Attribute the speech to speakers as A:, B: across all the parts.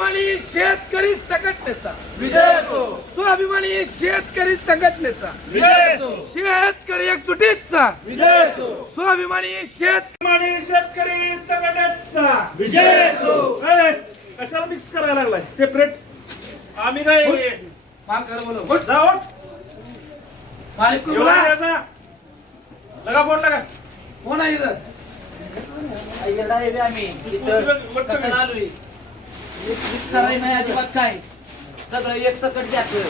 A: स्वाभिमानी शेतकरी संघटनेचा.
B: विजय असो.
A: स्वाभिमानी शेतकरी संघटनेचा.
B: विजय असो.
A: शेतकरी एकजुटीचा
B: विजय असो.
A: स्वाभिमानी शेतकरी शेतकरी संघटनेचा.
B: विजय असो.
C: काय कशाला मिक्स करायला लागलाय? सेपरेट आम्ही काय
A: माल कर बोलो
C: जाओ
A: मालिक को बुला.
C: लगा बोल लगा.
A: कोण आहे इथं?
B: आम्ही. इथं कशाला आलोय मिक्स नाही अजिबात काय. सगळं एक सकट द्यायचं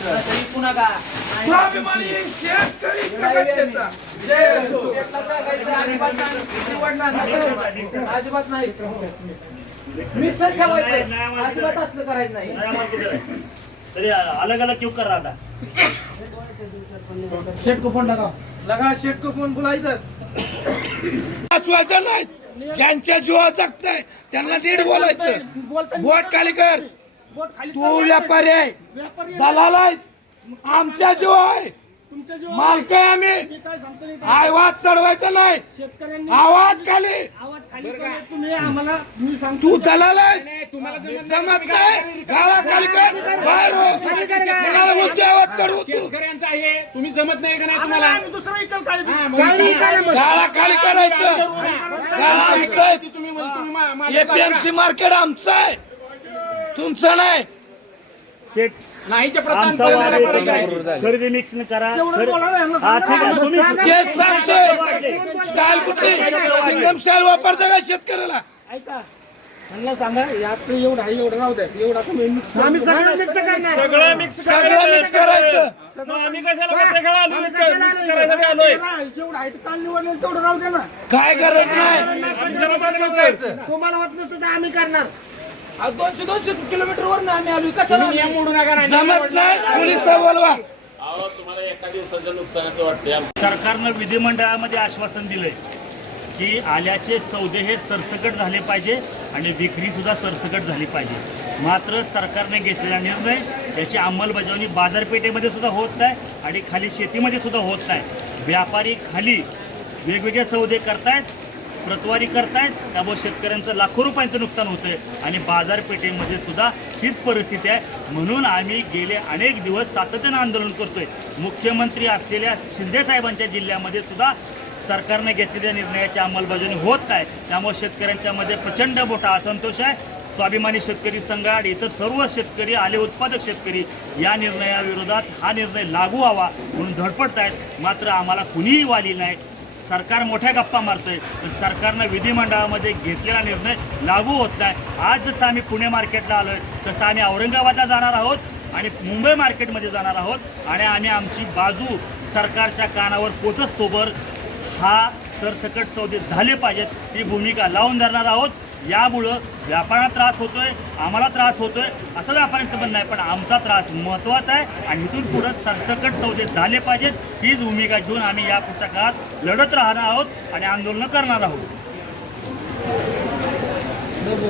B: तरी पुन्हा का नाही.
A: स्वाभिमानी शेतकरी संघटनेचा जय असो
B: शेतला सांगायचं अजिबात नाही. निवडणार नाही. अजिबात नाही. मिक्सर ठेवायचं. अजिबात असलं करायचं नाही.
D: तरी अलग अलग क्यों कर रहा था.
B: शेट को फोन लगाव
A: लगा शेट को कोण बोलायचं वाचवायचं नाही. ज्यांच्या जीवा जगताय त्यांना नीट बोलायचं. बोट खाली कर. तू व्यापारी आहे. दलाल आहेस. आमच्या जीव आहे. मालक आहे आम्ही
C: मी काय सांगतो नाही.
A: आवाज चढवायचा नाही.
C: शेतकऱ्यांनी
A: आवाज खाली.
C: आवाज खाली करून तुम्ही आम्हाला मी सांगतो
A: तू दलाल आहेस. जमत नाही. गाळा खाली कर. बाहेर हो. कोणाला बोलतोय आवाज चढवू तू.
E: शेतकऱ्यांचं आहे. तुम्ही जमत नाही का नाही तुम्हाला?
C: आम्ही दुसरा इकल काय
E: हा, मग
C: काय नाही, काय नाही.
A: गाळा खाली करायचं. गाळा आमचं आहे.
E: ती तुम्ही म्हणजे तुम्ही मा- माझ्या
A: एपीएमसी मार्केट आमचं आहे. तुमचं नाही.
D: शेट
E: नाहीच्या.
D: खरेदी मिक्स करा.
A: तेच सांगतोय. काल कुठली? सिंगम शाल वापरता का शेतकऱ्याला?
C: ऐका त्यांना सांगा यात एवढा एवढं राहू द्या. एवढा तुम्ही मिक्स आम्ही सगळं मिक्स करणार.
D: सगळं मिक्स
A: सगळं मिक्स करायचं.
D: मग आम्ही कशाला मोठ्या खेळा आलो मिक्स करायसाठी आलोय.
C: जेवढं आहे ते काल निवडलं तेवढं राहू द्या ना.
A: काय गरज नाही.
C: तुम्हाला नसतं तर आम्ही करणार.
B: आज दोनशे दोनशे किलोमीटर वर आम्ही आलोय. कशाला
A: पोलीस बोलवा.
D: सरकारनं विधिमंडळामध्ये आश्वासन दिलंय की आल्याचे सौदे हे सरसकट झाले पाहिजे आणि विक्री सुद्धा सरसकट झाली पाहिजे. मात्र सरकारने घेतलेला निर्णय त्याची अंमलबजावणी बाजारपेठेमध्ये सुद्धा होत नाही आणि खाली शेतीमध्ये सुद्धा होत नाही. व्यापारी खाली वेगवेगळे सौदे करतायत प्रतवारी करतायत त्यामुळे शेतकऱ्यांचं लाखो रुपयांचं नुकसान होतंय आणि बाजारपेठेमध्ये सुद्धा हीच परिस्थिती आहे. म्हणून आम्ही गेले अनेक दिवस सातत्यानं आंदोलन करतोय. मुख्यमंत्री असलेल्या शिंदेसाहेबांच्या जिल्ह्यामध्ये सुद्धा सरकारने घेतलेल्या निर्णयाची अंमलबजावणी होत नाही. त्यामुळे शेतकऱ्यांच्यामध्ये प्रचंड मोठा असंतोष आहे. स्वाभिमानी शेतकरी संघात इतर सर्व शेतकरी आले उत्पादक शेतकरी या निर्णयाविरोधात हा निर्णय लागू व्हावा म्हणून धडपडत आहेत मात्र आम्हाला कुणीही वाली नाही. सरकार मोठ्या गप्पा मारतोय. पण सरकारनं विधिमंडळामध्ये घेतलेला निर्णय लागू होत नाही. आज जसं आम्ही पुणे मार्केटला आलोय तसं आम्ही औरंगाबादला जाणार आहोत आणि मुंबई मार्केटमध्ये जाणार आहोत. आणि आम्ही आमची बाजू सरकारच्या कानावर पोचत तोवर हा सरसकट सौदे झाले पाहिजेत. ही भूमिका लावून धरणार आहोत. यामुळं व्यापाराला त्रास होतो आहे आम्हाला त्रास होतो आहे असं व्यापाऱ्यांचं म्हणणं आहे. पण आमचा त्रास महत्त्वाचा आहे आणि इथून पुढं सरसकट सौदे झाले पाहिजेत. हीच भूमिका घेऊन आम्ही या पुढच्या काळात लढत राहणार आहोत आणि आंदोलनं करणार आहोत.